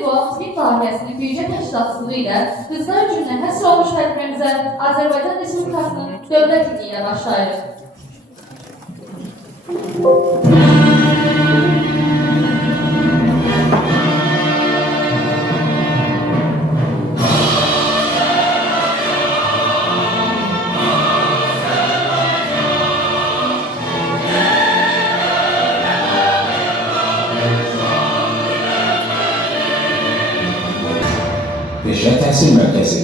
Dual Tipik layihəsinin birgə təşkilatçılığı ilə qızlar üçün həsr olmuş tədbirimizə Azərbaycan Respublikasının dövlət himni ilə başlayırıq. Peşə Təhsil Mərkəzi,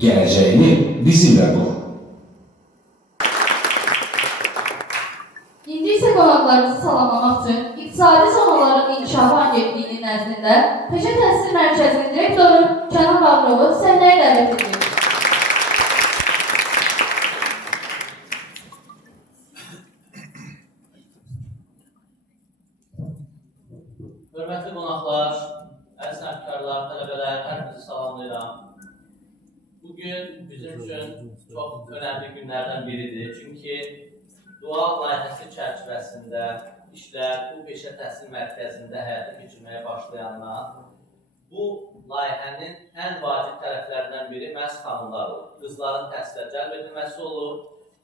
gələcəyini bizimlə qur. İndi isə qonaqlarımızı salamlamaq üçün İqtisadi Zonaların İnkişafı Agentliyinin nəzdində Peşə Təhsil Mərkəzinin direktoru Kənan Bağırovu səhnəyə dəvət edirik. Hörmətli qonaqlar, əziz həmkarlar, tələbələr, hər birinizi salamlayıram. Bugün bizim üçün çox önəmli günlərdən biridir. Çünki dual layihəsi çərçivəsində işlər bu peşə təhsil mərkəzində həyata keçirməyə başlayandan bu layihənin ən vacib tərəflərindən biri məhz xanımlar olur. Qızların təhsilə cəlb edilməsi olur,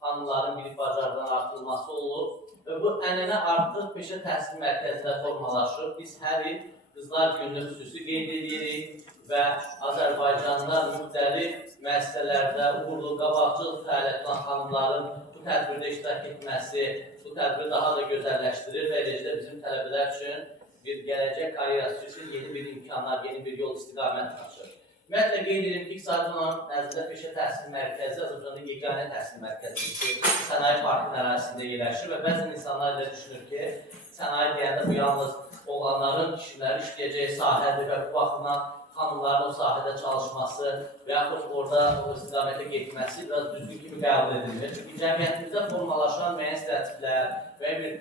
xanımların bilik bacarığının artırılması olur və bu ənənə artıq peşə təhsil mərkəzində formalaşıb. Biz hər il Qızlar Gününü xüsusi qeyd edirik və Azərbaycanda müxtəlif müəssisələrdə uğurlu, qabaqcıl fəaliyyət olan xanımların bu tədbirdə iştirak etməsi bu tədbiri daha da gözəlləşdirir və eləcə də bizim tələbələr üçün bir gələcək karyerası üçün yeni bir imkanlar, yeni bir yol istiqamət açır. Ümumiyyətlə qeyd edirəm ki, İqtisadi Zonaların nəzdində peşə təhsil mərkəzi Azərbaycanda yeganə təhsil mərkəzidir ki, sənaye parkının ərazisində yerləşir və bəzən insanlar elə düşünür ki, sənaye deyəndə bu yalnız oğlanların, kişilərin işləyəcəyi sahədir və bu baxımdan xanımların o sahədə çalışması və yaxud orada o istiqamətə getməsi biraz düzgün kimi qəbul edilir. Çünki cəmiyyətimizdə formalaşan müəyyən stereotiplər və bir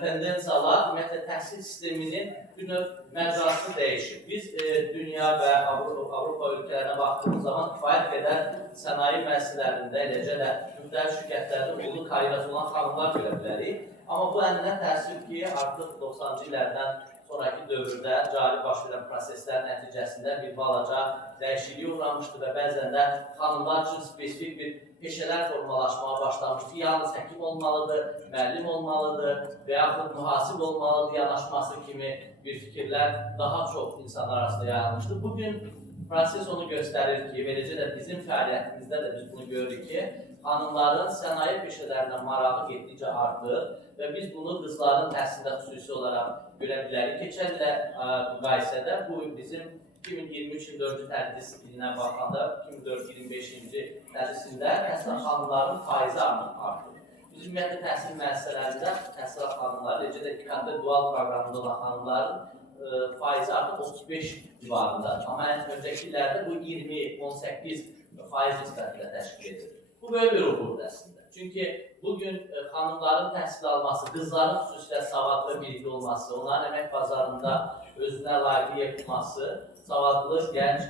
tendensiyalar ümumiyyətlə təhsil sisteminin bir növ məcrası dəyişir. Biz dünya və Avropa ölkələrinə baxdığımız zaman kifayət qədər sənaye müəssisələrində, eləcə də müxtəlif şirkətlərdə uğurlu karyerası olan xanımlar görə bilərik. Amma bu əndən təəssüf ki, artıq 90-cı illərdən sonraki dövrdə cari baş verən proseslər nəticəsində bir balaca dəyişikliyə uğramışdır və bəzən də xanımlar üçün spesifik bir peşələr formalaşmağa başlamışdır. Yalnız həkim olmalıdır, müəllim olmalıdır və yaxud mühasib olmalıdır yanaşması kimi bir fikirlər daha çox insanlar arasında yayılmışdır. Bugün proses onu göstərir ki, eləcə də bizim fəaliyyətimizdə də biz bunu görürük ki, xanımların sənaye peşələrinə marağı getdikcə artır və biz bunu qızların təhsildə xüsusi olaraq görə bilərik. Keçən ilə müqayisədə bu bizim 2023-24-cü tədris ilinə baxanda 2024-25-ci tədrisində təhsil xanımların faizi artır. Biz ümumiyyətlə təhsil müəssisələrində təhsil xanımları, eləcə də İKT dual proqramında olan xanımların faizi artıq 35 civarındadır. Amma öncəki illərdə bu 20-18 faiz nisbətində təşkil edir. Bu böyük bir uğurdur əslində. Çünki bugün xanımların təhsil alması, qızların xüsusilə savadlı və bilikli olması, onların əmək bazarında özünə layiqli yer tutması, savadlı gənc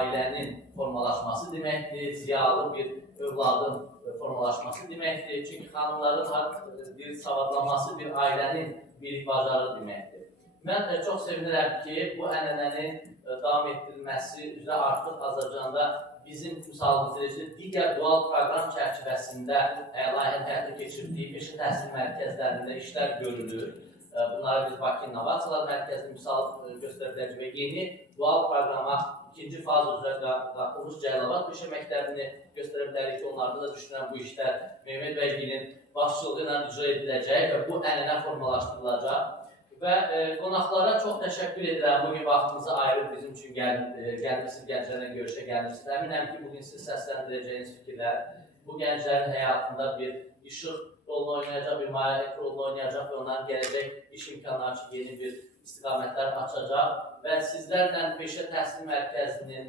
ailənin formalaşması deməkdir, ziyalı bir övladın formalaşması deməkdir. Çünki xanımların bir savadlanması bir ailənin bilik bacarığı deməkdir. Mən çox sevinirəm ki, bu ənənənin davam etdirilməsi üzrə artıq Azərbaycanda bizim misalımızda digər dual proqram çərçivəsində layihə həyata keçirdiyi peşə təhsil mərkəzlərində işlər görülür. Bunlara biz Bakı İnnovasiyalar Mərkəzini misal göstərə bilərik və yeni dual proqrama ikinci faz üzrə qatılmış Cəlilabad Peşə Məktəbini göstərə bilərik ki, onlarda da düşünürəm bu işlər Mehmet Bəygilin başçılığı ilə icra ediləcək və bu ənənə formalaşdırılacaq. Və qonaqlara çox təşəkkür edirəm. Bugün vaxtınızı ayırıb bizim üçün gəlmişsiniz, gənclərlə görüşə gəlmişsiniz. Əminəm ki, bugün siz səsləndirəcəyiniz fikirlər bu gənclərin həyatında bir işıq rolunu oynayacaq, bir mahiyyət rolunu oynayacaq və onların gələcək iş imkanları üçün yeni bir istiqamətlər açacaq. Və sizlərlə Peşə Təhsil Mərkəzinin,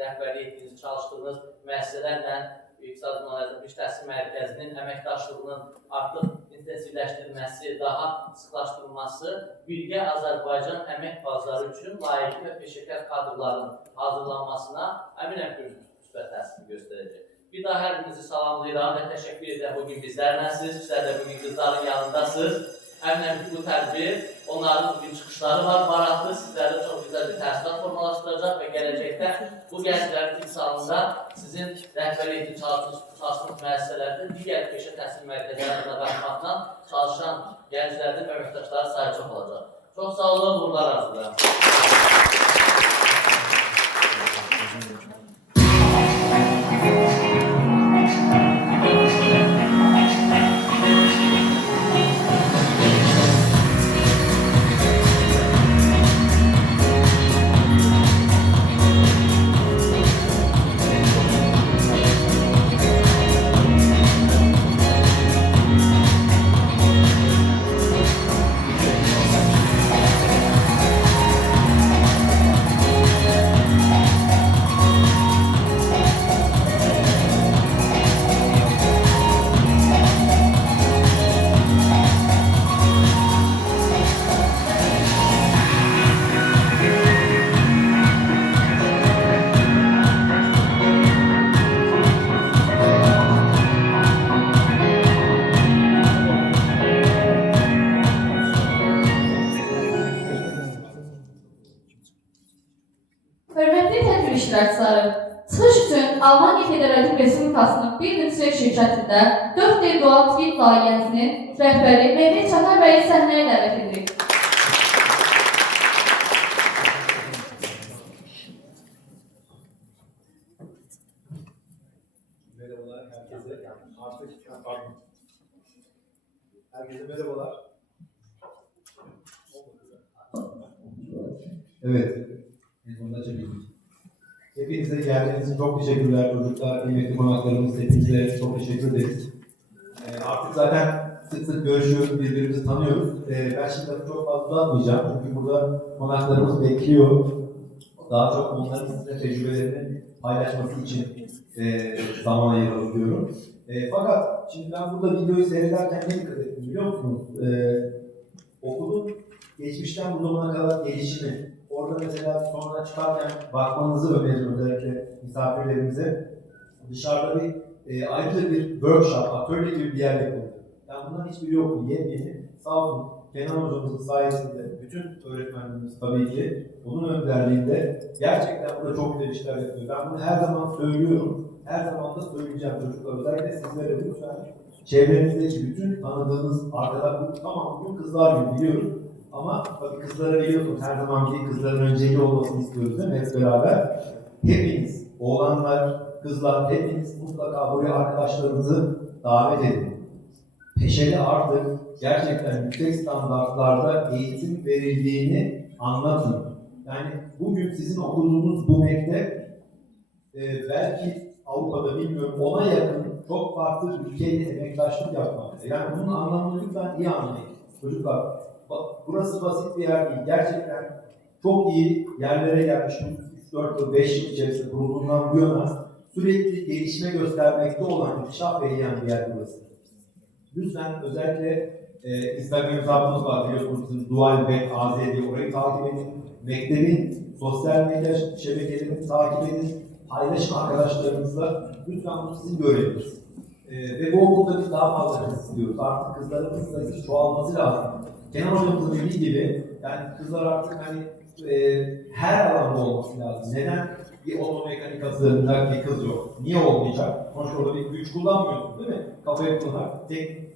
rəhbərlik etdiyiniz, çalışdığınız müəssisələrlə İqtisadi Zonaların Peşə Təhsil Mərkəzinin əməkdaşlığının artıq intensivləşdirilməsi, daha sıxlaşdırılması birgə Azərbaycan əmək bazarı üçün layiqli və peşəkar kadrların hazırlanmasına əminəm ki, müsbət təsir göstərəcək. Bir daha hər birinizi salamlayıram və təşəkkür edirəm. Bugün bizlərləsiniz, sizlər də bugün qızların yanındasınız. Əminəm ki, bu tədbir, onların bugün çıxışları var, maraqlı, sizlərdə çox güzel bir təsirat formalaşdırır. bu gənclərin ixtisasında sizin rəhbərlik çalışdığınız müəssisələrdə digər peşə təhsil mərkəzlərində baxmaqla çalışan gənclərdən və əməkdaşların sayı çox olacaq. Çox sağ olun, uğurlar arzulayıram. Hörmətli tədbir iştirakçıları, çıxış üçün Almaniya Federativ Respublikasının bir nüsvə şirkətində 4 il dual tweet layihəsinin rəhbəri Mehmet Çatar bəyi səhnəyə dəvət edirik. Merhabalar herkese. Herkese merhabalar. Evet. En sonunda çekelim. Hepinize geldiğiniz için çok teşekkürler çocuklar. Kıymetli konaklarımız, hepinize çok teşekkür ederiz. Artık zaten sık sık görüşüyoruz, birbirimizi tanıyoruz. Ben şimdi çok fazla uzatmayacağım çünkü burada konaklarımız bekliyor. Daha çok onların size tecrübelerini paylaşması için zaman ayıralım diyorum. Fakat şimdi ben burada videoyu seyrederken ne dikkat ettim biliyor musunuz? Okulun geçmişten bu zamana kadar gelişimi, orada mesela sonra çıkarken bakmanızı öneririm özellikle misafirlerimize. Dışarıda ayrıca bir workshop, atölye gibi bir yer yapıldı. Yani bundan hiçbiri yoktu, yepyeni. Sağ olsun Kenan hocamızın sayesinde, bütün öğretmenlerimiz tabii ki onun önderliğinde gerçekten burada çok güzel işler yapıyor. Ben bunu her zaman söylüyorum, her zaman da söyleyeceğim çocuklar. Özellikle sizlere lütfen çevrenizdeki bütün tanıdığınız arkadaşlar, tamam bugün kızlar günü biliyoruz. Ama tabii kızlara biliyorsunuz her zaman bir kızların önceliği olmasını istiyoruz değil mi hep beraber? Hepiniz, oğlanlar, kızlar, hepiniz mutlaka buraya arkadaşlarınızı davet edin. Peşeli artık gerçekten yüksek standartlarda eğitim verildiğini anlatın. Yani bugün sizin okuduğunuz bu mektep belki Avrupa'da bilmiyorum ona yakın çok farklı ülkeyle emektaşlık yapmakta. Yani bunun anlamını lütfen iyi anlayın çocuklar. Burası basit bir yer değil. Gerçekten çok iyi yerlere gelmiş. 3-4 yıl, 5 yıl içerisinde kurulduğundan bu yana sürekli gelişme göstermekte olan, inkişaf eğilen bir yer burası. Lütfen özellikle Instagram hesabımız var biliyorsunuz bizim Dual Bank AZ diye orayı takip edin. Mektebin sosyal medya şebekelerini takip edin. Paylaşın arkadaşlarınızla. Lütfen bunu sizin göreviniz. Ve bu okulda biz daha fazla kız istiyoruz. Artık kızlarımız sayısı çoğalması lazım. Kenan hocamızın dediği gibi yani kızlar artık hani her alanda olması lazım. Neden bir otomekanikasında bir kız yok? Niye olmayacak? Sonuçta orada bir güç kullanmıyorsunuz değil mi? Kafayı kullanarak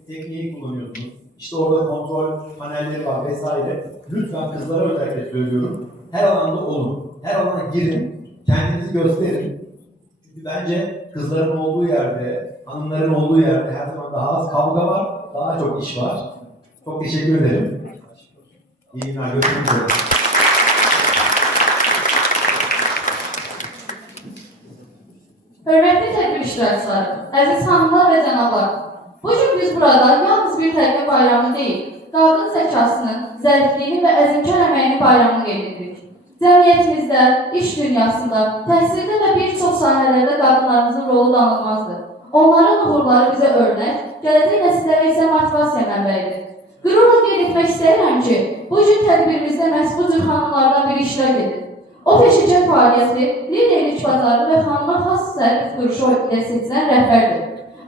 tekniği kullanıyorsunuz. İşte orada kontrol panelleri var vesaire. Lütfen kızlara özellikle söylüyorum. Her alanda olun. Her alana girin. Kendinizi gösterin. Çünkü bence kızların olduğu yerde, hanımların olduğu yerde her zaman daha az kavga var, daha çok iş var. Çok teşekkür ederim. İyi günler, görüşmek üzere. Hörmətli tədbir iştirakçıları, əziz xanımlar və cənablar, bugün biz burada yalnız bir tərbiyə bayramı deyil, qadın zəkasının, zərifliyinin və əzimkar əməyinin bayramını qeyd edirik. Cəmiyyətimizdə, iş dünyasında, təhsildə və bir çox sahələrdə qadınlarımızın rolu danılmazdır. Onların uğurları bizə örnək, gələcək nəsillərə isə motivasiya mənbəyidir. Qürurla qeyd etmək istəyirəm ki, bugün tədbirimizdə məhz bu cür xanımlardan biri iştirak edir. O peşəkar fəaliyyəti, liderlik bacarığı və xanıma xas sərif duruşu ilə seçilən rəhbərdir.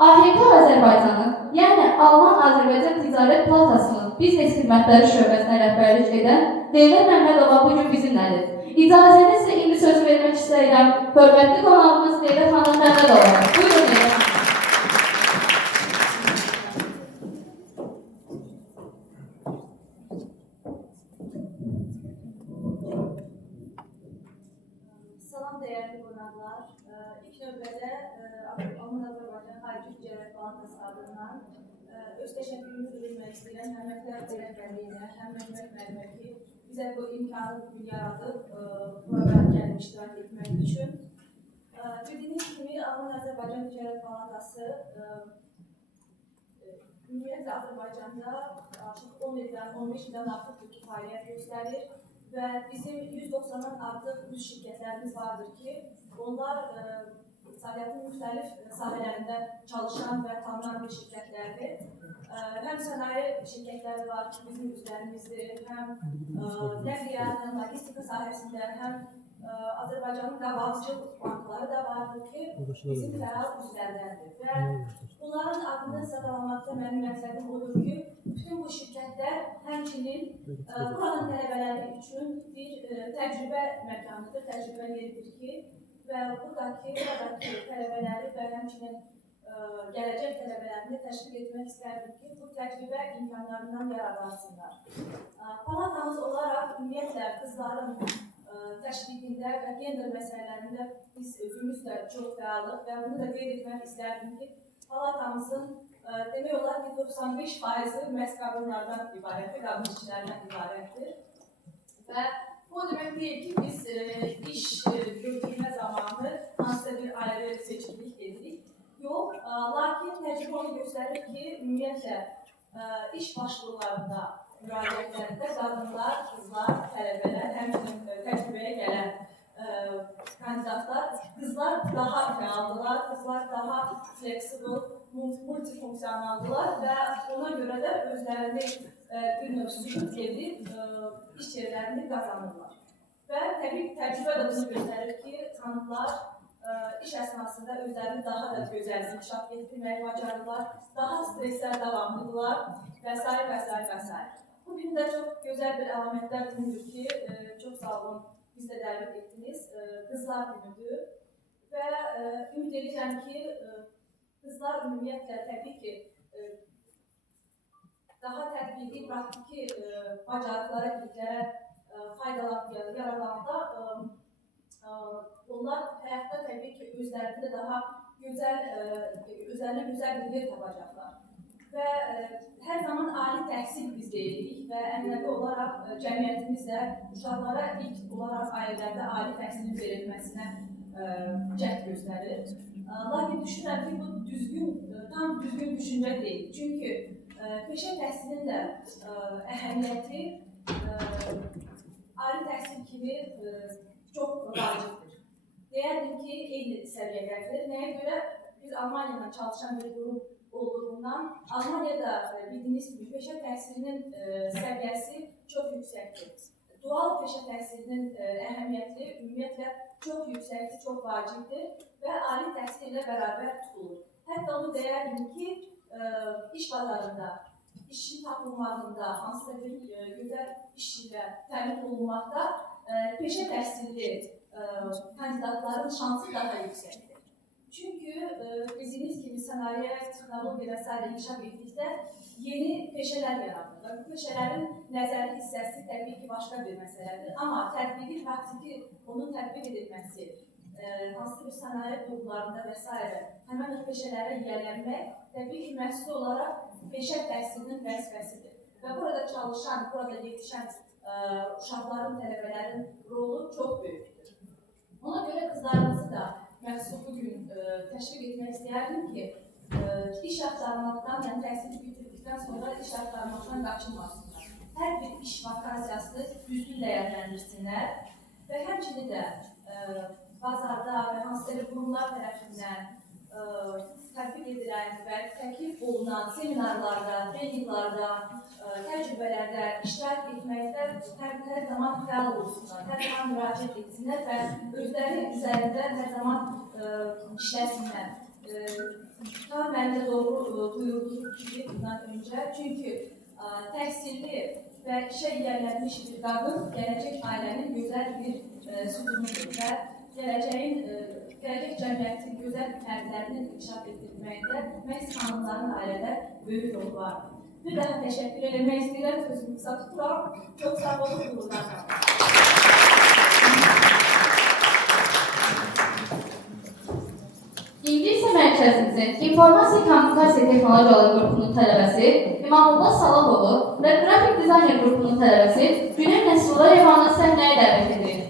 AHK Azərbaycanın, yəni Alman-Azərbaycan Ticarət Palatasının biznes xidmətləri şöbəsinə rəhbərlik edən Leyla Məmmədova bugün bizimlədir. İcazənizlə indi sözü vermək istəyirəm. istəyirəm. Hörmətli qonağımız Leyla xanım Məmmədova. Buyurun Leyla xanım. Salam dəyərli qonaqlar. İlk növbədə Azərbaycan Xarici Ticarət Palatası adından öz təşəkkürümü bildirmək istəyirəm. Həm məktəb rəhbərliyinə, həm Məhəmməd müəllimə ki, bizə bu imkanı bugün yaradıb burada gəlib iştirak etmək üçün. Bildiyiniz kimi, Azərbaycan Ticarət Palatası ümumiyyətlə Azərbaycanda artıq 10 ildən, 15 ildən artıqdır ki, fəaliyyət göstərir. Və bizim 190-dan artıq üç şirkətlərimiz vardır ki, onlar iqtisadiyyatın müxtəlif sahələrində çalışan və tanınan bir şirkətlərdir. Həm sənaye şirkətləri var ki, bizim üzvlərimizdir, həm nəqliyyat, həm logistika sahəsində, həm Azərbaycanın qabaqcıl bankları da vardır ki, bizim fəal üzvlərdəndir. Və bunların adını sadalamaqda mənim məqsədim odur ki, bütün bu şirkətlər həmçinin buranın tələbələri üçün bir təcrübə məkanıdır, təcrübə yeridir ki, və buradakı tələbələri və həmçinin gələcək tələbələrini təşviq etmək istərdim ki, bu təcrübə imkanlarından yararlansınlar. Palatamız olaraq ümumiyyətlə qızların təşviqində və gender məsələlərində biz özümüz də çox fəalıq və bunu da qeyd etmək istərdim ki, palatamızın demək olar ki, 95% məhz qadınlardan ibarətdir, qadın işçilərdən ibarətdir. Və bu demək deyil ki, biz iş götürmə zamanı hansısa bir ayrı seçkilik edirik. Yox, lakin təcrübə onu göstərir ki, ümumiyyətlə iş başvurularında, müraciətlərində qadınlar, qızlar, tələbələr, həmçinin təcrübəyə gələn kandidatlar, qızlar daha fəaldılar, qızlar daha flexible, multifunksiyonaldılar və ona görə də özlərini bir növ sübut edib iş yerlərini qazanırlar. Və təbii təcrübə də bunu göstərir ki, tanıqlar iş əsnasında özlərini daha da gözəl inkişaf etdirməyi bacarırlar, daha streslər davamlıdırlar və s. və s. və s. Bu gün də çox gözəl bir əlamətlər günüdür ki, çox sağ olun, biz də dəvət etdiniz, qızlar günüdür və ümid edirəm ki, qızlar ümumiyyətlə təbii ki, daha tətbiqi, praktiki bacarıqlara, biliklərə faydalanıb yaralananda onlar həyatda təbii ki, özlərində daha özlərinə gözəl bir yer tapacaqlar. Və hər zaman ali təhsil biz deyirik və ənənəvi olaraq cəmiyyətimizdə uşaqlara ilk olaraq ailələrdə ali təhsilin verilməsinə cəhd göstərir. Lakin düşünürəm ki, bu tam düzgün düşüncə deyil. Çünki peşə təhsilinin də əhəmiyyəti ali təhsil kimi çox vacibdir. Deyərdim ki, eyni səviyyədədir. Nəyə görə? Biz Almaniyadan çalışan bir qrup olduğundan, Almaniyada bildiyiniz kimi peşə təhsilinin səviyyəsi çox yüksəkdir. Dual peşə təhsilinin əhəmiyyəti ümumiyyətlə çox yüksəkdir, çox vacibdir və ali təhsil ilə bərabər tutulur. Hətta onu deyərdim ki, iş bazarında, işin tapılmağında, hansısa bir gözəl iş ilə təmin olunmaqda peşə təhsilli kandidatların şansı daha yüksəkdir. Çünki bildiyiniz kimi sənaye, texnologiya və s. inkişaf etdikdə yeni peşələr yaranır. Bu peşələrin nəzəri hissəsi təbii ki, başqa bir məsələdir. Amma tətbiqi, praktiki, onun tətbiq edilməsi, hansı bir sənaye qurumlarında və s. həmən o peşələrə yiyələnmək təbii ki, məhsul olaraq peşə təhsilinin vəzifəsidir. Və burada çalışan, burada yetişən uşaqların, tələbələrin rolu çox böyükdür. Ona görə qızlarımızı da məhsul bugün təşviq etmək istəyərdim ki, iş axtarmaqdan, yəni təhsili bitirdikdən sonra iş axtarmaqdan qaçınmasınlar. Hər bir iş vakansiyasını düzgün dəyərləndirsinlər və həmçinin də bazarda və hansısa qurumlar tərəfindən tətbiq edilən və təklif olunan seminarlarda, treninqlarda, təcrübələrdə iştirak etməkdə hər zaman fəal olsunlar, hər zaman müraciət etsinlər və özləri üzərində hər zaman işləsinlər. Tam məndə doğru duyurduğu kimi bundan öncə, çünki təhsilli və işə yiyələnmiş bir qadın gələcək ailənin gözəl bir sütunudur və gələcək cəmiyyətin gözəl fərdlərinin inkişaf etdirməkdə məhz xanımların ailədə böyük rolu var. Bir daha təşəkkür etmək istəyirəm, sözümü qısa tuturam. Çox sağ olun, uğurlar. İngilizce mərkəzimizin İnformasiya Kommunikasiya Texnologiyaları qrupunun tələbəsi İmamullah Salahovu və Qrafik Dizayner qrupunun tələbəsi Güney Nəsrullayevanı səhnəyə dəvət edir.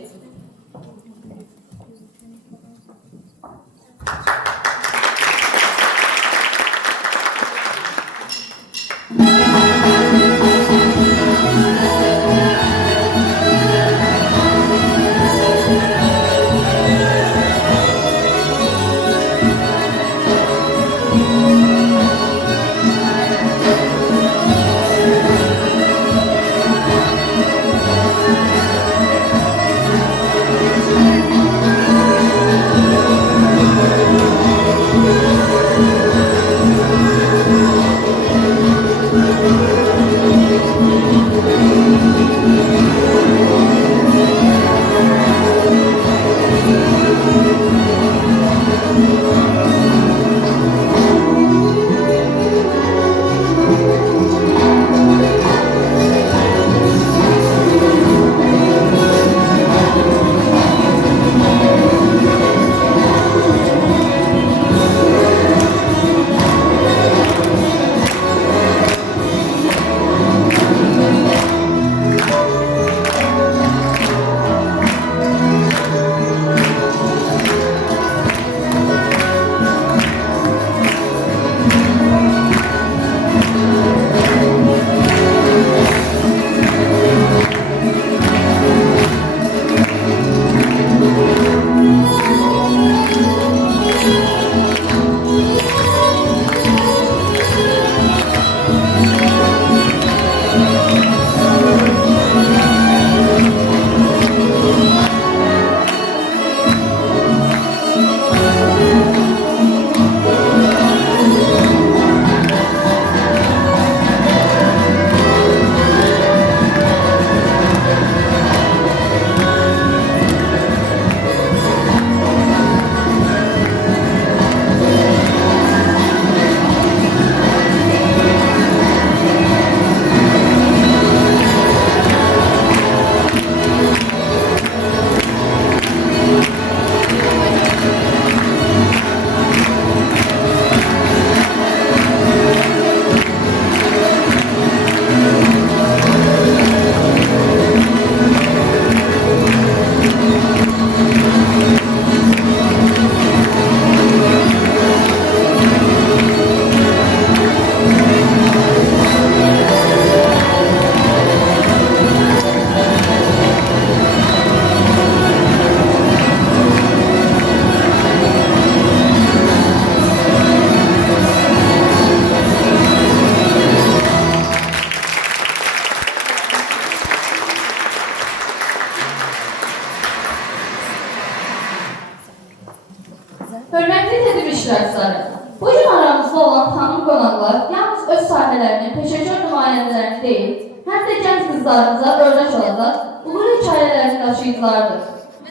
Hörmətli tədbir iştirakçıları, bu gün aramızda olan tanım qonaqlar yalnız öz sahələrinin peşəkar nümayəndələrini deyil, həm də gənc qızlarımıza örnək olacaq uğur hekayələrinin daşıyıcılarıdır.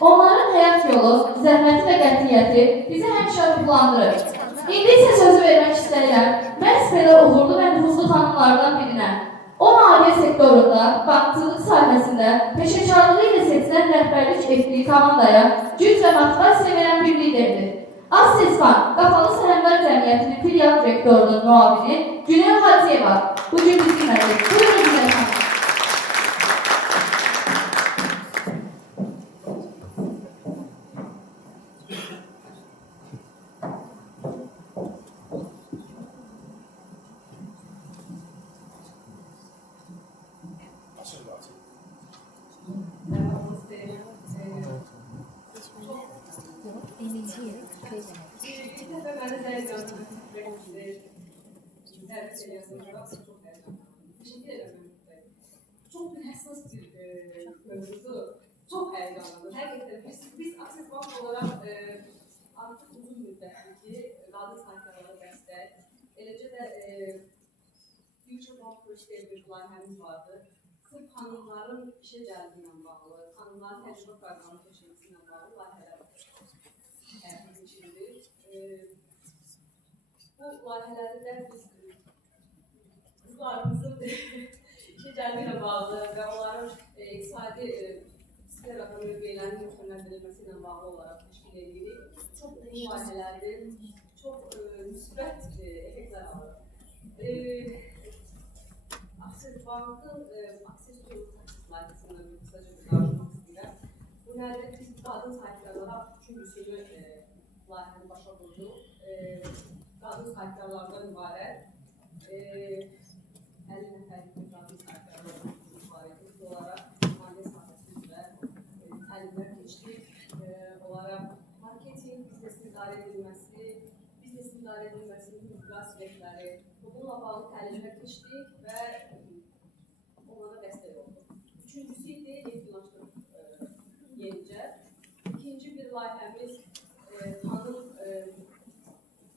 Onların həyat yolu, zəhməti və qətiyyəti bizi həmişə ruhlandırır. İndi isə sözü vermək istəyirəm, məhz belə uğurlu və nüfuzlu xanımlardan birinə. O, maliyyə sektorunda, bankçılıq sahəsində peşəkarlığı ilə seçilən rəhbərlik etdiyi komandaya güc və motivasiya verən bir liderdir. Assesbank, Qapalı Səhmdar Cəmiyyətinin filial direktorunun müavini Günel Hacıyeva bugün bizimlədir. Buyurun Günel xanım. Çok hassas bir mevzudu. Çok heyecanlı. Herkese biz Assesbank olarak artık uzun müddetli qadın sahibkarlara dəstək, eləcə də Future Bank Project bir layihəmiz vardı. Sırf xanımların işə gəldiyi ilə bağlı, xanımların təcrübə proqramı keçirməsi ilə bağlı layihələr var. həyata keçirilir. Bu layihələri də biz qızlarımızın işəcəliyi ilə bağlı və onların iqtisadi sferada mövqelərinin mükəmməlləşdirilməsi ilə bağlı olaraq təşkil edirik. Çox bu layihələrin çox müsbət effektlər alır. Akses Bank'ın Akses Çocuk layihəsindən qısaca bir danışmaq istəyirəm. Bu nədir? Biz qadın sahibkarlara üçüncüsünü layihəni başa vurduq. Qadın sahibkarlardan ibarət 50 nəfərlik bir qadın sahibkarlardan ibarət olaraq maliyyə sahəsi üzrə təlimlər keçdik. Onlara marketing, biznesin idarə edilməsi, biznesin idarə edilməsinin hüquqlar süreçləri, bununla bağlı təlimlər keçdik və onlara dəstək oldu. Üçüncüsü idi yekunlaşdırıb yenicə. İkinci bir layihəmiz tanım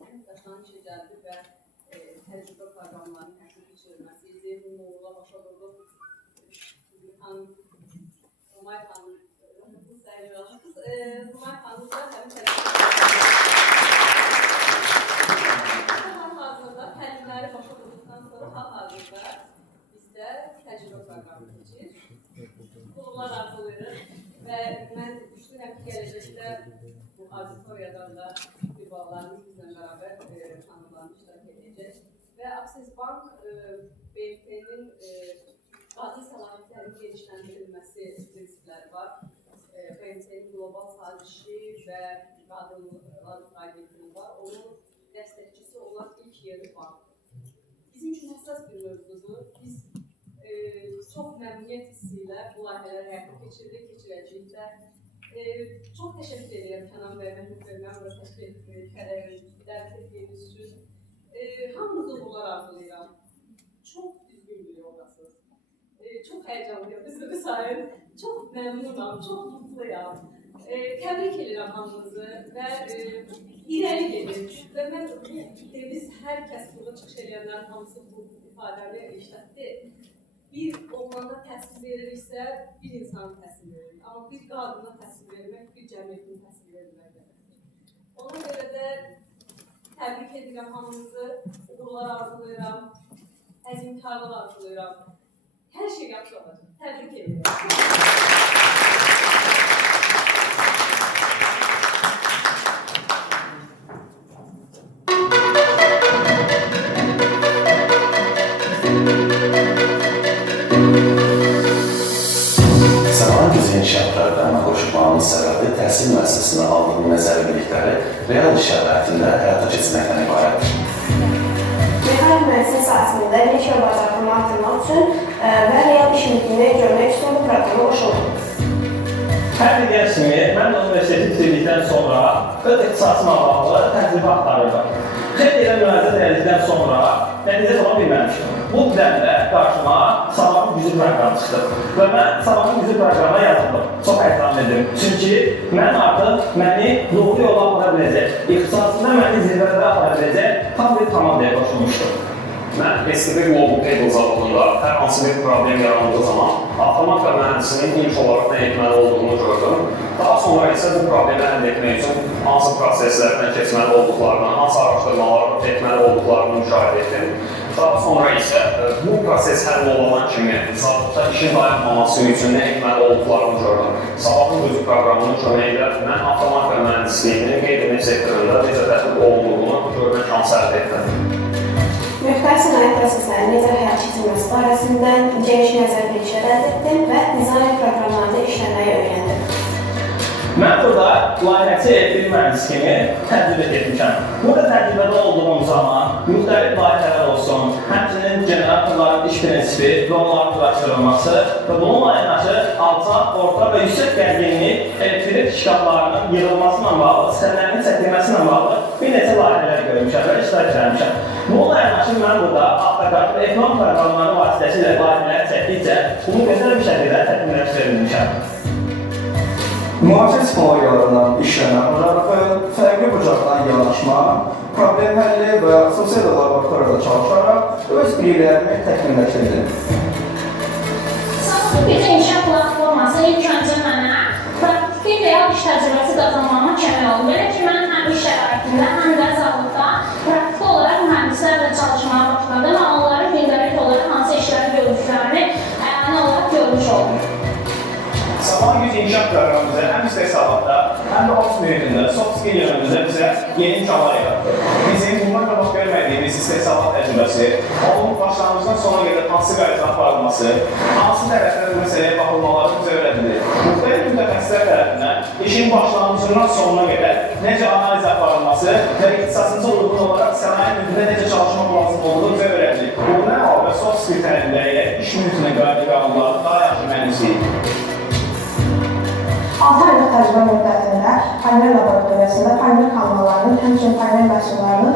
əməkdaşların işəcəlidir və təcrübə proqramlarının həyata keçirilməsi idi. Bununla uğurla başa vurduq. Rumay xanım da həmin hal-hazırda təlimləri başa vurduqdan sonra hal-hazırda bizdə təcrübə proqramı keçir. Uğurlar arzulayırıq və mən düşünürəm ki, gələcəkdə bu auditoriyadan da yuvalarımız bizlə bərabər tanımlarını iştirak edəcək. Və Akses Bank BMT-nin qadın səlahiyyətlərinin genişləndirilməsi prinsipləri var. BMT-nin qlobal sazişi və qadınlar agentliyi var. Onun dəstəkçisi olan ilk yeri bankdır. Bizim üçün həssas bir mövzudur. Biz çox məmnuniyyət hissi ilə bu layihələri həyata keçirdik, keçirəcəyik də. Çox təşəkkür edirəm Kənan bəy və Hüseynə bura təşkil dəvət etdiyiniz üçün. Hamınızı uğurlar arzulayıram. Çox düzgün bir yoldasınız. Çox həyəcanlıyam, üzrü sayın. Çox məmnunam, çox mutluyam. Təbrik edirəm hamınızı və irəli gedir. Və mən biz hər kəs burada çıxış edənlərin hamısı bu ifadəni işlətdi. Bir oğlana təhsil veririksə, bir insana təhsil veririk. Amma bir qadına təhsil vermək, bir cəmiyyətin təhsil verilməkdir. Ona görə də təbrik edirəm hamınızı, uğurlar arzulayıram, əzmkarlar arzulayıram. Hər şey yaxşı olacaq. Təbrik edirəm. Sabahın güzel inkişaf proqramına qoşulmağımız səbəbi təhsil müəssisəsində aldığım nəzəri bilikləri real iş şəraitində həyata keçirməkdən ibarətdir. Mexanik mühəndislik sahəsində iş və bacarıqlarımı artırmaq üçün və real iş imkanını görmək üçün bu proqrama qoşuldum. Hər digər kimi, mən də universiteti bitirdikdən sonra öz ixtisasıma bağlı təcrübə axtarırdım. Xeyli ilə müraciət edildikdən sonra nəticə tapa bilməmişdim. Bu dəmdə qarşıma Sabahın Gücü proqramı çıxdı və mən Sabahın Gücü proqramına yazıldım. Çox əhtam edim. Çünki mən artıq məni doğru yola apara biləcək, ixtisasında məni zirvələrə apara biləcək tam bir komandaya qoşulmuşdum. Mən STB Global Table zavodunda hər hansı bir problem yarandığı zaman avtomatika mühəndisinin ilk olaraq nə etməli olduğunu gördüm. Daha sonra isə bu problemi həll etmək üçün hansı proseslərdən keçməli olduqlarını, hansı araşdırmalar etməli olduqlarını müşahidə etdim. Daha sonra isə bu proses həll olan kimi zavodda işin dayanmaması üçün nə etməli olduqlarını gördüm. Sabahın Gücü proqramının köməyi ilə mən avtomatika mühəndisliyinin qeyri-neft sektorunda necə tətbiq olunduğunu görmək şansı əldə etdim. Müxtəlif sənaye proseslərinin necə həyat keçirilməsi barəsində geniş nəzər bilişlər əldə etdim və dizayn proqramlarında işləməyi öyrəndim. Mən burada layihəçi elektrik mühəndisi kimi təcrübə etmişəm. Burada təcrübədə olduğum zaman müxtəlif layihələr olsun, həmçinin generatorların iş prinsipi və onların quraşdırılması və bununla yanaşı alçaq, orta və yüksək gərginlik elektrik şkaflarının yığılmasıyla bağlı, sistemlərinin çəkilməsiylə bağlı bir neçə layihələr görmüşəm və iştirak etmişəm. Bununla yanaşı mən burada AutoCAD və ekran proqramları vasitəsilə layihələr çəkdikcə bunu gözəl bir şəkildə təkmilləşdirilmişəm. Müasir texnologiyalarından işlənən bacarığı, fərqli bucaqdan yanaşma, problem həlli və sosial laboratoriyada çalışaraq öz biliklərimi təkmilləşdirdim. Sabahın Gücü inkişaf platforması ilk öncə mənə praktiki real iş təcrübəsi qazanmağıma kömək oldu. Belə ki, mən həm iş şəraitində, həm də zavodda praktiki olaraq mühəndislərlə çalışmağa başladım və onların gündəlik olaraq hansı işləri gördüklərini əyani olaraq görmüş oldum. Zaman güc inkişaf proqramımızda həm istehsalatda, həm də ofis mühitində, soft skill yönümüzdə bizə yeni imkanlar yarattı. Bizim bundan qabaq görmədiyimiz istehsalat təcrübəsi, onun başlanğıcdan sona qədər hansı qayda aparılması, hansı tərəflərdə məsələyə baxılmaları bizə öyrədilir. Müxtəlif mütəxəssislər tərəfindən işin başlanğıcından sonuna qədər necə analiz aparılması və ixtisasımıza uyğun olaraq sənaye mühitində necə çalışmaq lazım olduğu bizə öyrədilir. Bundan əlavə soft skill təlimləri ilə iş mühitinin qayda qanunları daha yaxşı mənimsəyir. 6 aylıq təcrübə müddətində polimer laboratoriyasında polimer xammalarının, həmçinin polimer məhsullarının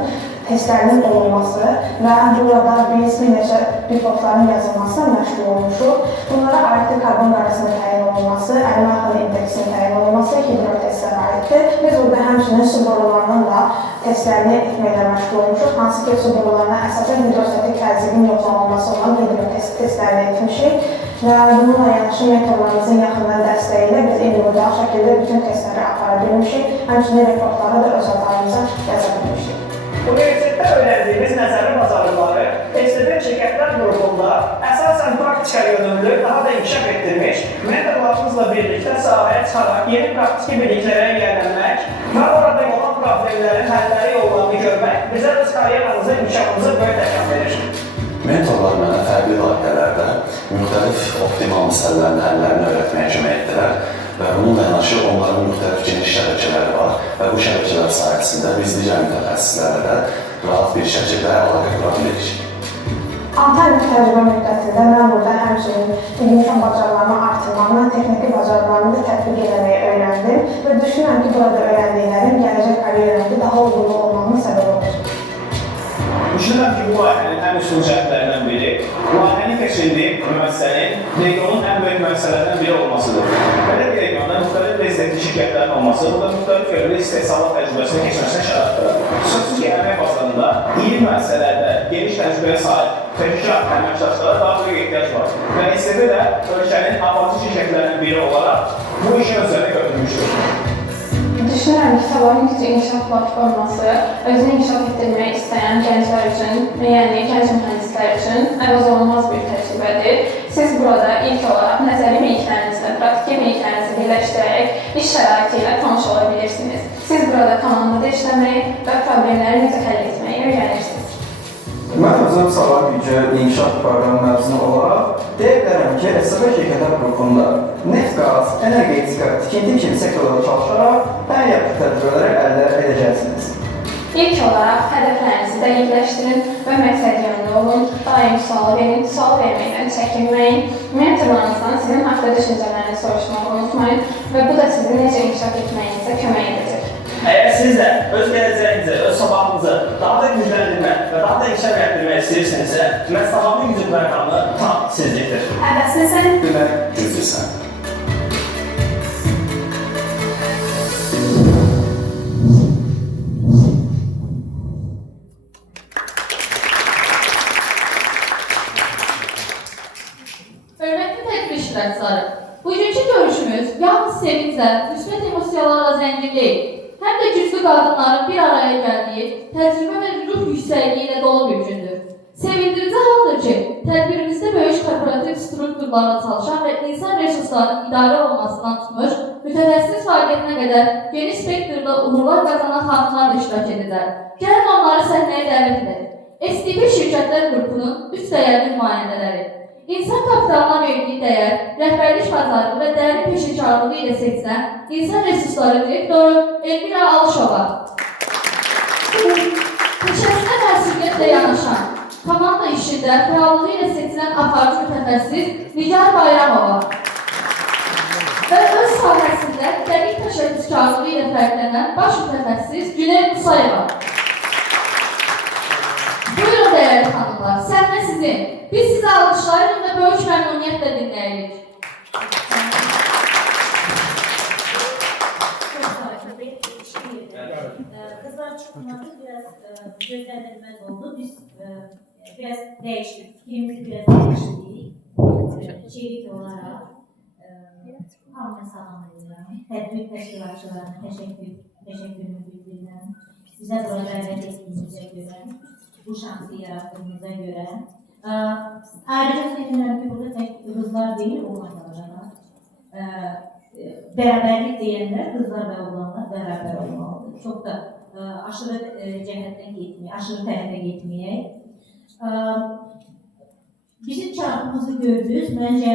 testlərinin olunması və burada biz bir neçə dipotların yazılmasına məşğul olmuşuq. Bunlara aiddir karbon qarasının təyin olunması, ərimə axını indeksinin təyin olunması, hidrotestlərə aiddir. Biz burada həmçinin su borularının da testlərini etməklə məşğul olmuşuq. Hansı ki, su borularına əsasən hidrostatik təzyiqin yoxlanılması olan hidrotest testlərini etmişik. Və bununla yanaşı mentorlarımızın yaxından dəstəyi ilə biz individual şəkildə bütün testləri apara bilmişik. Həmçinin reportları da öz adlarımıza yaza bilmişik. Universitetdə öyrəndiyimiz nəzəri bacarıqları testlərin şirkətlər qrupunda əsasən praktika yönümlü daha da inkişaf etdirmiş, mentorlarımızla birlikdə sahəyə çıxaraq yeni praktiki biliklərə yiyələnmək və orada olan problemlərin həlləri yollarını görmək bizə öz karyeramızı, inkişafımızı böyük təkan verir. Mentorlar mənə fərqli layihələrdə müxtəlif optimal məsələlərin həllərini öyrətməyə kömək etdilər və bununla yanaşı onların müxtəlif geniş şəbəkələri var və bu şəbəkələr sayəsində biz digər mütəxəssislərlə də rahat bir şəkildə əlaqə qura bilirik. 6 aylıq təcrübə müddətində mən burada həmçinin iqtisad bacarıqlarımı artırmaqla texniki bacarıqlarımı da tətbiq etməyi öyrəndim və düşünürəm ki, burada öyrəndiklərim gələcək karyeramda daha uğurlu olmağımın səbəbi olacaq. Düşünürəm ki, bu layihənin ən üstün cəhətlərindən biri, layihənin keçirdiyi müəssisənin regionun ən böyük müəssisələrdən biri olmasıdır. Belə bir regionda müxtəlif rezidentli şirkətlərin olması, burada müxtəlif yönlü istehsalat təcrübəsini keçməsinə şərait verir. Xüsusi ki, əmək bazarında iri müəssisələrdə geniş təcrübəyə sahib peşəkar əməkdaşlara daha böyük ehtiyac var və STB də ölkənin aparıcı şirkətlərindən biri olaraq bu işi öz üzərinə götürmüşdür. Düşünürəm ki, Sabahın Gücü İnkişaf Platforması özünü inkişaf etdirmək istəyən gənclər üçün, yəni gənc mühəndislər üçün əvəzolunmaz bir təcrübədir. Siz burada ilk olaraq nəzəri biliklərinizlə, praktiki biliklərinizi birləşdirərək iş şəraiti ilə tanış ola bilirsiniz. Siz burada komandada işləməyi və problemləri necə həll etməyi öyrənirsiniz. Mən özüm Sabah Gücü İnkişaf Proqramı məzunu olaraq deyə bilərəm ki, STB şirkətlər qrupunda neft, qaz, energetika, tikinti kimi sektorlarda çalışaraq ən yaxşı təcrübələri əldə edəcəksiniz. İlk olaraq hədəflərinizi dəqiqləşdirin və məqsədyönlü olun, daim sual verin, sual verməkdən çəkinməyin, mentorlarınızdan sizin haqda düşüncələrini soruşmağı unutmayın və bu da sizin necə inkişaf etməyinizə kömək edəcək. Əgər siz də öz gələcəyinizi, öz sabahınızı daha da gücləndirmək və daha da inkişaf etdirmək istəyirsinizsə, məhz Sabahın Gücü proqramı tam sizlikdir. Həvəslisən? Demək, güclüsən. Hörmətli tədbir iştirakçıları, bugünkü görüşümüz yalnız sevinclə, müsbət emosiyalarla zəngin deyil, həm də güclü qadınların bir araya gəldiyi, təcrübə və ruh yüksəkliyi ilə dolu bir gündür. Sevindirici haldır ki, tədbirimizdə böyük korporativ strukturlarla çalışan və insan resurslarının idarə olmasından tutmuş, mütəxəssis fəaliyyətinə qədər geniş spektrdə uğurlar qazanan xanımlar da iştirak edirlər. Gəlin onları səhnəyə dəvət edək. STB şirkətlər qrupunun 3 dəyərli nümayəndələri. İnsan kapitalına verdiyi dəyər, rəhbərlik bacarığı və dərin peşəkarlığı ilə seçilən İnsan Resursları Direktoru Elmira Alışova. Peşəsinə məsuliyyətlə yanaşan, komanda işində fəallığı ilə seçilən aparıcı mütəxəssis Nigar Bayramova. Və öz sahəsində dəqiq təşəbbüskarlığı ilə fərqlənən baş mütəxəssis Günel Musayeva. Buyurun dəyərli xanımlar, səhnə sizin. Biz sizi alqışlayırıq və böyük məmnuniyyətlə dinləyirik. Kızlar çıkmadı, biraz gözlenilmez oldu. Biz biraz değiştik, fikrimizi biraz değiştirdik. Çevik olarak hamle sağlamayacağım. Tedbir teşkilatçılarına teşekkür təşəkkürümü bildirirəm. Bizə bura dəvət etdiyinizə görə, bu şansı yarattığınıza görə. Ayrıca sevinirəm ki, burada tək qızlar deyil, oğlanlar da. Bərabərlik deyəndə qızlar və oğlanlar bərabər olmalıdır. Çox da aşırı cəhətdən getməyək, aşırı tərəfə getməyək. Bizim çarpımızı gördünüz. Məncə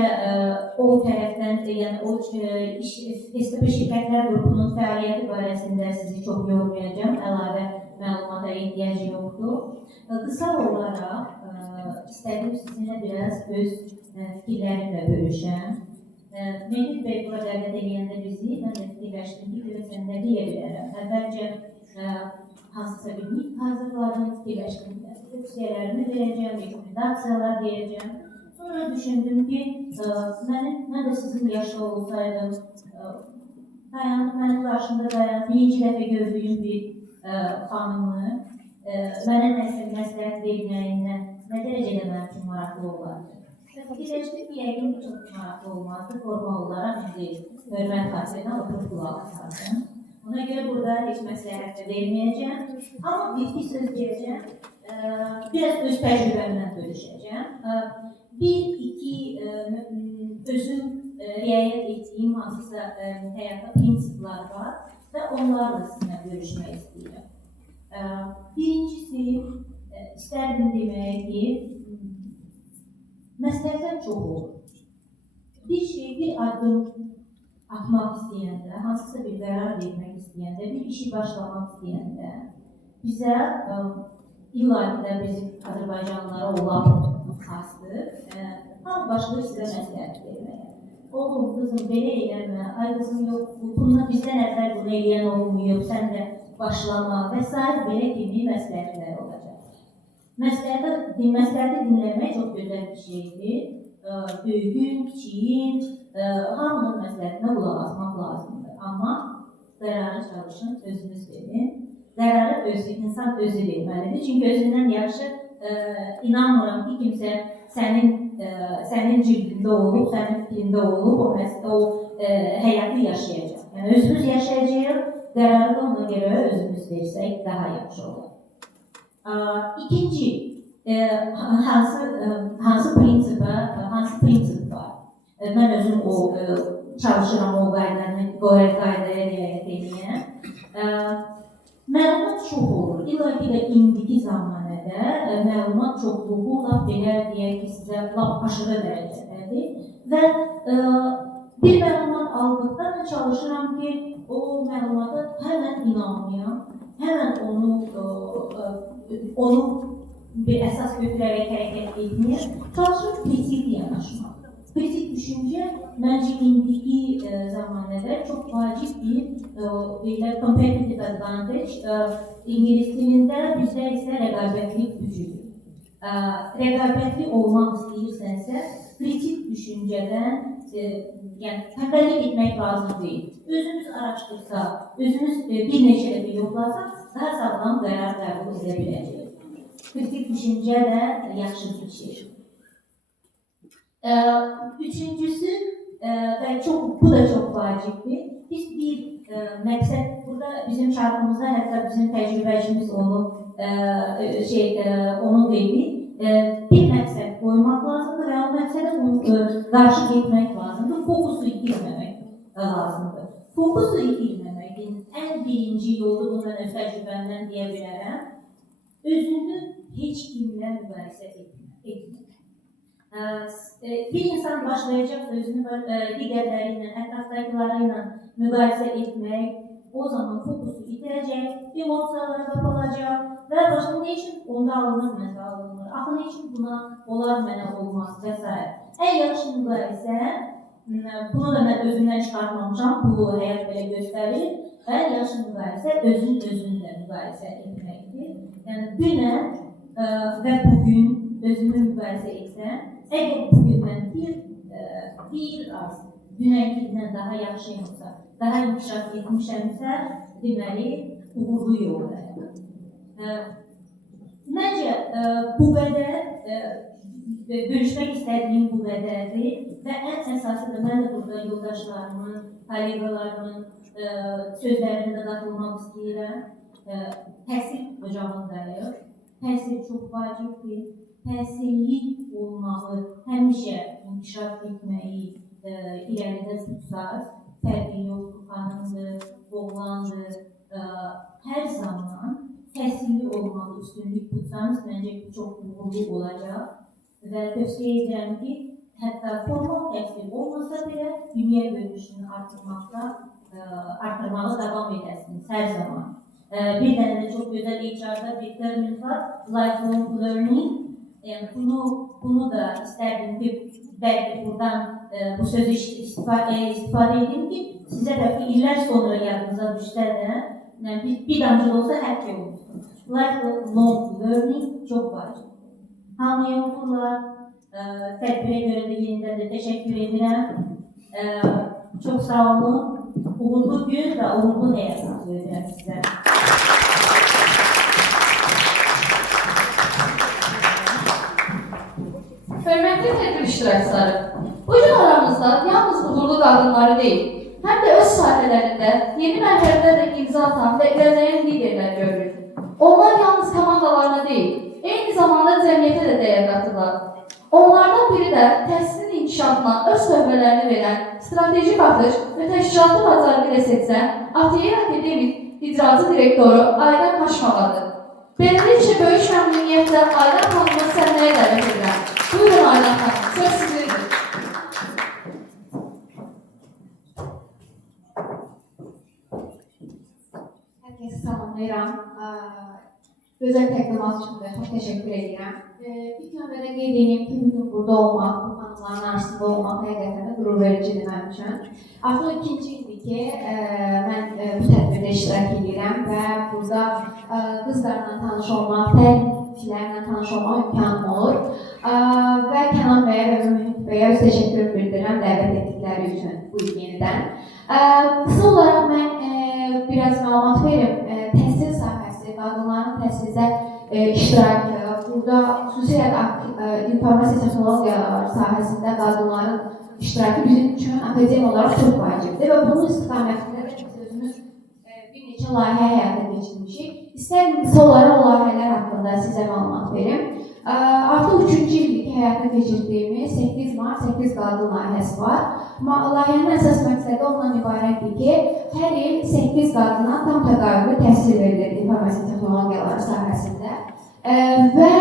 o tərəfdən, yəni o STP şirkətlər qrupunun fəaliyyəti barəsində sizi çox yormayacağım. Əlavə məlumata ehtiyac yoxdur. Qısa olaraq istədim sizinlə biraz öz fikirlərimlə bölüşəm. Mehmet Bey bura dəvət edəndə bizi, mən də fikirləşdim ki, görəsən nə deyə bilərəm. Əvvəlcə hansısa bir nit hazırladım, fikirləşdim. Tövsiyələrimi verəcəm, rekomendasiyalar deyəcəm. Sonra düşündüm ki, mən də sizin yaşda olsaydım, mənim qarşımda dayanıb, birinci dəfə gördüyüm bir xanımı, mənə nəsə məsləhət verməyindən nə dərəcədə mənim üçün maraqlı olardı. Fikirləşdim ki, yəqin ki, çox maraqlı olmazdı, formal olaraq hörmət xasiyyətinə oturub qulaq asardım. Ona görə burada heç məsləhət verməyəcəm, amma bir söz deyəcəm. Biraz öz təcrübəmdən bölüşəcəm. Bir-iki özüm riayət etdiyim hansısa həyata prinsiplər var və onlarla sizinlə bölüşmək istəyirəm. Birincisi, istərdim demək ki, məsləhətlər çox olur. Bir şey, bir addım atmaq istəyəndə, hansısa bir qərar vermək istəyəndə, bir işi başlamaq istəyəndə bizə illa ki də bizim Azərbaycanlılara olan xasdır. Hamı başlayır sizə məsləhət verməyə. Oğlum, qızım, belə eləmə, ay qızım, yox, bununla bizdən əvvəl bunu eləyən olmuyor, sən də başlama və s. belə kimi məsləhətlər olacaq. Məsləhəti dinləmək çox gözəl bir şeydir. Böyüyün, kiçiyin, hamının məsləhətinə qulaq asmaq lazımdır. Amma qərarı çalışın, özünüz verin. Qərarı insan özü verməlidir. Çünki özündən yaxşı inanmıram ki, kimsə sənin cildində olub, sənin fikrində olub, o həyatı yaşayacaq. Yəni, özümüz yaşayacaq, qərarı da ona görə özümüz versək daha yaxşı olur. İkinci, hansı prinsip var? Mən özüm çalışıram o qaydaya riayət edəyəm. Məlumat çox olur. İlla ki də indiki zamanədə məlumat çoxluğu lap belə deyək ki, sizə lap aşırı dərəcədədir. Və bir məlumat aldıqda mən çalışıram ki, o məlumata həmən inanmayam, həmən onu bir əsas götürərək hərəkət etməyəm. Çalışıram kritik yanaşmaq. Kritik düşüncə məncə indiki zamanədə çox vacib bir competitive advantage. İngilis dilində bizdə isə rəqabətlik gücüdür. Rəqabətli olmaq istəyirsənsə, kritik düşüncədən tənbəllik etmək lazım deyil. Özünüz araşdırsaq, özünüz bir neçə dəfə yoxlasaq, daha sağlam qərar qəbul edə biləcək. Kritik düşüncə də yaxşı bir şey. Üçüncüsü, və bu da çox vacibdir, biz bir məqsəd, burada bizim çarpımızda hətta bizim təcrübəçimiz onu dedi, bir məqsəd qoymaq lazımdır və o məqsədə qarşı getmək lazımdır, fokusu itirməmək lazımdır. Fokusu itirməməyin ən birinci yolu, bunu mən öz təcrübəmdən deyə bilərəm, özünü heç kimlə müqayisə etmək. Bir insan başlayacaqsa özünü digərləri ilə, ətrafdakıları ilə müqayisə etmək, o zaman fokusu itirəcək, emosiyalara qapalacaq və başqa nə üçün onda alınır, mənə alınır, axı nə üçün buna olar, mənə olmaz və s. Ən yaxşı müqayisə, bunu da mən özümdən çıxartmamışam, bu həyat belə göstərir, ən yaxşı müqayisə özünlə müqayisə etməkdir. Yəni, dünən və bugün özümü müqayisə etsəm, əgər bugün mən bir az dünənkindən daha yaxşıyımsa, daha inkişaf etmişəmsə, deməli, uğurlu yoldayım. Məncə, bu qədər, bölüşmək istədiyim bu qədərdir və ən əsası da mən də burada yoldaşlarımın, kollegalarımın sözlərinə də qatılmaq istəyirəm. Təhsil ocağındayıq. Təhsil çox vacibdir. Təhsilli olmağı həmişə inkişaf etməyi irəlidə tutsaq, fərqi yoxdur, xanımdır, oğlandır, hər zaman təhsilli olmağı üstünlük tutsanız, məncə bu çox uğurlu olacaq və tövsiyə edirəm ki, hətta formal təhsil olmasa belə dünya görüşünü artırmağa davam edəsiniz hər zaman. Bir dənə də çox gözəl HR-da bir termin var, lifelong learning. Bunu da istərdim ki, bəlkə buradan bu sözü istifadə edin ki, sizə bəlkə illər sonra yadınıza düşsə də, bir damcı olsa hər şey olmuşdur. Lifelong learning çox vacib. Hamıya uğurlar, tədbirə görə də yenidən də təşəkkür edirəm. Çox sağ olun. Uğurlu gün və uğurlu həyat arzu edirəm sizə. Hörmətli tədbir iştirakçıları, bugün aramızda yalnız uğurlu qadınları deyil, həm də öz sahələrində yeni mərhələlərlə imza atan və irəliləyən liderlər görürük. Onlar yalnız komandalarına deyil, eyni zamanda cəmiyyətə də dəyər qatırlar. Onlardan biri də təhsilin inkişafına öz tövbələrini verən strateji baxış və təşkilatı bacarığı ilə seçən ATR Akademik İcracı Direktoru Aydan Haşmavadır. Beləliklə, böyük məmnuniyyətlə Aydan xanımı səhnəyə dəvət edirəm. Buyurun Aydan xanım, söz sizindir. Herkese salamlayıram. Gözəl təqdimat üçün də çox təşəkkür edirəm. İlk növbədə qeyd edeyim ki, bugün burada olmaq, bu xanımların arasında olmaq həqiqətən də qürur vericidir mənim üçün. Artıq ikinci ildir ki, mən bu tədbirdə iştirak edirəm və burada qızlarla tanış olmaq, təlimçilərlə tanış olmaq imkanım olur. Və Kənan bəyə və Mühit bəyə öz təşəkkür bildirirəm dəvət etdikləri üçün bu il yenidən. Qısa olaraq mən biraz məlumat verim. Təhsil sahəsi, qadınların təhsildə iştirakı, burada xüsusilə informasiya texnologiyaları sahəsində qadınların iştirakı bizim üçün akademiya olaraq çox vacibdir və bunun istiqamətində də biz özümüz bir neçə layihə həyata keçirmişik. İstəyirəm qısa olaraq o layihələr haqqında sizə məlumat verim. Artıq 3-cü ildir ki, həyata keçirdiyimiz 8 Mart 8 qadın layihəsi var. Layihənin əsas məqsədi ondan ibarətdir ki, hər il 8 qadına tam təqaüdlü təhsil verilir informasiya texnologiyaları sahəsində. Və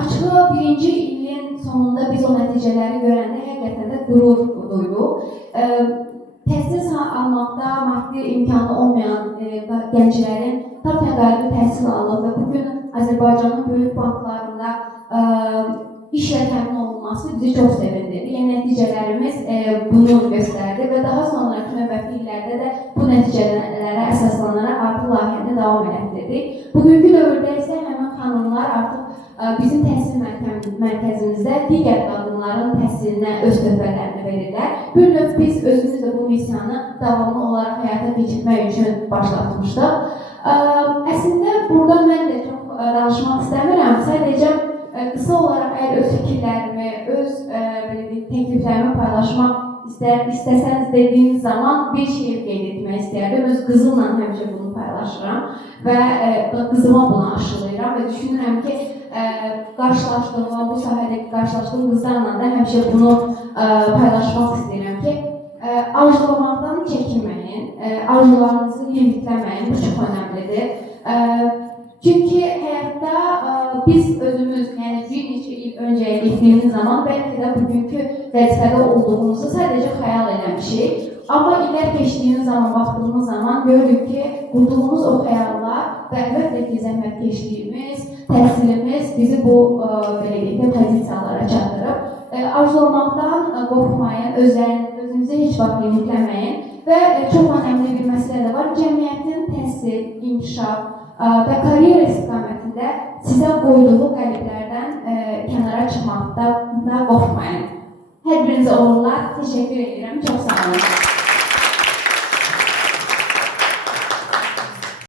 açığı birinci ilin sonunda biz o nəticələri görəndə həqiqətən də qürur duyduq. Təhsil almaqda maddi imkanı olmayan gənclərin tam təqaüdlü təhsil alıb və bugün Azərbaycanın böyük banklarında işlə təmin olunması bizi çox sevindirdi. Yəni nəticələrimiz bunu göstərdi və daha sonraki növbəti illərdə də bu nəticələrə əsaslanaraq artıq layihəni davam etdirdik. Bugünkü dövrdə isə həmin xanımlar artıq bizim təhsil mərkəzimizdə digər qadınların təhsilinə öz töhfələrini verirlər. Bir növ biz özümüz də bu missiyanı davamlı olaraq həyata keçirmək üçün başlatmışdıq. Əslində burada mən də çox danışmaq istəmirəm. Sadəcə qısa olaraq əgər öz fikirlərimi, öz təkliflərimi paylaşmaq istəsəniz dediyiniz zaman bir şey qeyd etmək istəyərdim. Öz qızımla həmişə bunu paylaşıram və qızıma bunu aşılayıram və düşünürəm ki, qarşılaşdığım, bu sahədəki qarşılaşdığım qızlarla da həmişə bunu paylaşmaq istəyirəm ki, arzulamaqdan çəkinməyin, arzularınızı limitləməyin, bu çox önəmlidir. Çünki həyatda biz özümüz, yəni bir neçə il öncəyə getdiyimiz zaman bəlkə də bugünkü vəzifədə olduğumuzu sadəcə xəyal eləmişik. Amma illər keçdiyimiz zaman, baxdığımız zaman görürük ki, qurduğumuz o xəyallar və əlbəttə ki, zəhmətkeşliyimiz, təhsilimiz bizi bu pozisiyalara çatdırıb. Arzulamaqdan qorxmayın, özünüzü heç vaxt limitləməyin və çox önəmli bir məsələ də var. Cəmiyyətin təhsil, inkişaf və karyera istiqamətində sizə qoyduğu qəliblərdən kənara çıxmaqda qorxmayın. Hər birinizə uğurlar, təşəkkür edirəm, çox sağ olun.